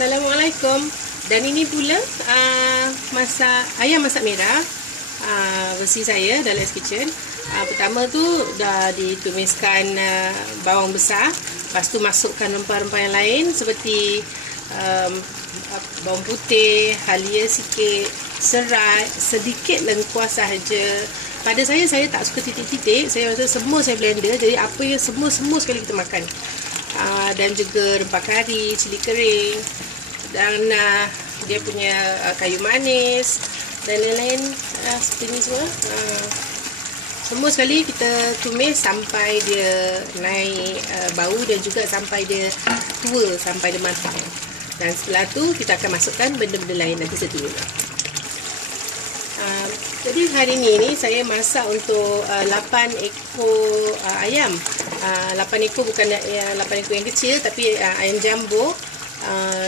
Assalamualaikum. Dan ini pula ayam masak merah versi saya dalam Kitchen. Pertama tu dah ditumiskan bawang besar, lepas tu masukkan rempah-rempah yang lain seperti bawang putih, halia sikit, serai, sedikit lengkuas sahaja. Pada saya tak suka titik-titik. Saya rasa semua saya blender, jadi apa yang semua sekali kita makan. Dan juga rempah kari, cili kering, dan dia punya kayu manis dan lain-lain seperti ni semua. Semua sekali kita tumis sampai dia naik bau dan juga sampai dia tua, sampai dia matang. Dan setelah tu kita akan masukkan benda-benda lain, nanti saya tunjuk. Jadi hari ni saya masak untuk 8 ekor ayam. 8 ekor bukan 8 ekor yang kecil, tapi ayam jumbo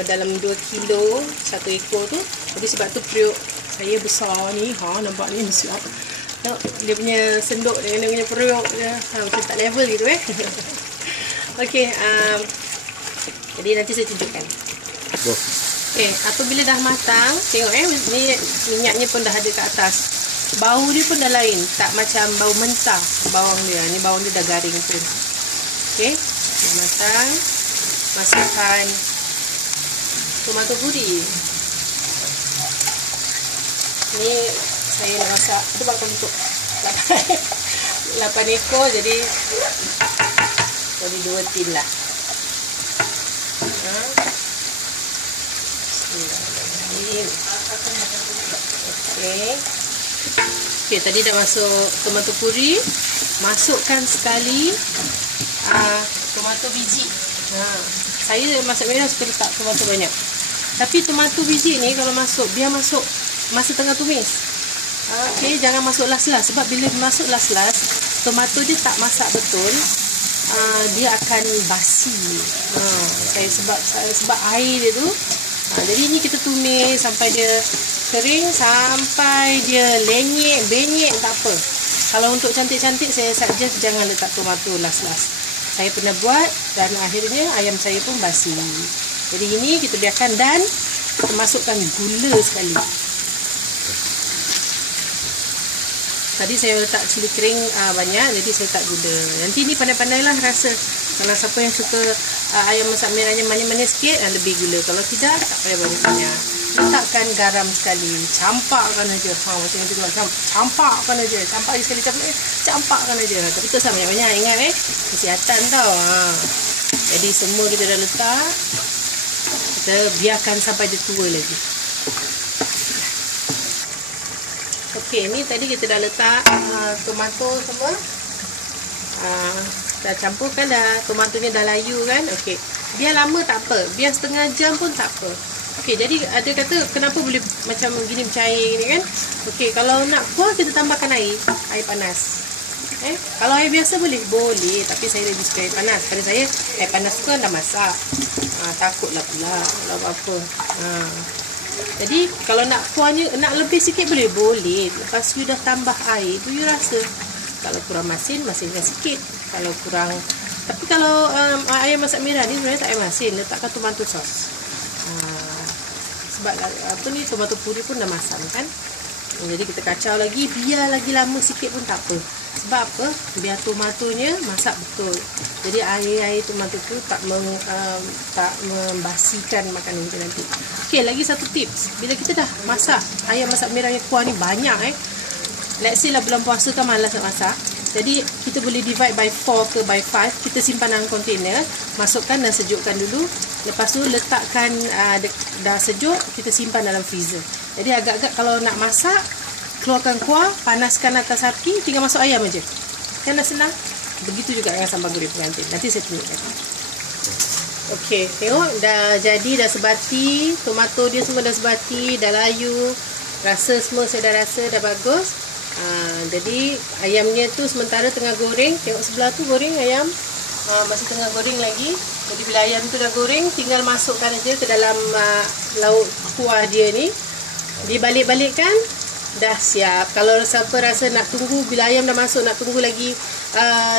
dalam 2 kilo 1 ekor tu. Jadi sebab tu periuk saya besar ni, nampak ni siap. Dia punya senduk dengan dia punya periuk dia macam tak level gitu Okey, jadi nanti saya tunjukkan. Okey, apabila dah matang, tengok ni minyaknya pun dah ada kat atas. Bau dia pun dah lain, tak macam bau mentah bawang dia. Ni bawang dia dah garing pun. Okey, dah matang. Masukkan tomato puri. Ni saya nak masak, itu bakal untuk 8 ekor, jadi 2 tin lah. Okey, tadi dah masuk tomato puri. Masukkan sekali tomato biji. Saya masak merah suka letak tomato banyak. Tapi tomato biji ni kalau masuk, biar masuk masa tengah tumis. Okey, jangan masuk las-las, sebab bila masuk las-las, tomato dia tak masak betul. Dia akan basi. Sebab air dia tu. Jadi ni kita tumis sampai dia kering, sampai dia lenyek, benyek, tak apa. Kalau untuk cantik-cantik, saya suggest jangan letak tomato las-las. Saya pernah buat dan akhirnya ayam saya pun basi. Jadi ini kita biarkan, dan kita masukkan gula sekali. Tadi saya letak cili kering banyak, jadi saya letak gula. Nanti ni pandai-pandailah rasa. Kalau siapa yang suka ayam masak merahnya manis-manis sikit, lebih gula. Kalau tidak, tak payah banyak-banyak. Letakkan garam sekali. Campakkan aja. Macam yang tengok, campakkan aja. Campak je sekali, campakkan aja. Tapi tu sama banyak-banyak. Ingat kesihatan tau. Jadi semua kita dah letak. Kita biarkan sampai dia tua lagi. Okey, ni tadi kita dah letak tomato semua. Dah campurkan dah, tomatonya dah layu kan. Okey, biar lama tak apa, biar setengah jam pun tak apa. Okey, jadi ada kata kenapa boleh macam gini bercair ni kan. Okey, kalau nak kuah kita tambahkan air panas. Kalau air biasa boleh, tapi saya lebih suka air panas. Pada saya air panas tu kan dah masak. Takutlah pula kalau apa-apa. Jadi kalau nak kuahnya nak lebih sikit boleh. Lepas you dah tambah air tu, you rasa kalau kurang masinkan sikit. Kalau kurang, tapi kalau ayam masak merah ni sebenarnya tak payah masin, letakkan tomato sauce. Sebab tomato puri pun dah masam kan. Jadi kita kacau lagi, biar lagi lama sikit pun tak apa. Sebab apa? Biar tomatonya masak betul. Jadi air tomato tu tak membasikan makanan kita nanti. Okey, lagi satu tips. Bila kita dah masak ayam masak merah yang kuah ni banyak let's say lah bulan puasa kan malas nak masak. Jadi kita boleh divide by 4 ke by 5. Kita simpan dalam kontainer, masukkan dan sejukkan dulu. Lepas tu letakkan dah sejuk, kita simpan dalam freezer. Jadi agak-agak kalau nak masak, keluarkan kuah, panaskan atas api, tinggal masuk ayam aja. Kan dah senang. Begitu juga dengan sambal goreng pengantin. Nanti saya tunjukkan. Okey, tengok dah jadi, dah sebati. Tomato dia semua dah sebati, dah layu. Rasa semua saya dah rasa dah bagus. Jadi ayamnya tu sementara tengah goreng. Tengok sebelah tu goreng ayam, masih tengah goreng lagi. Jadi bila ayam tu dah goreng, tinggal masukkan aja ke dalam lauk kuah dia ni. Dibalik-balikkan, dah siap. Kalau siapa rasa nak tunggu, bila ayam dah masuk nak tunggu lagi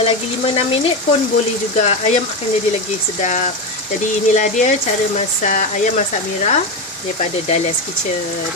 5-6 minit pun boleh juga. Ayam akan jadi lagi sedap. Jadi inilah dia cara masak ayam masak merah daripada Dahlia's Kitchen.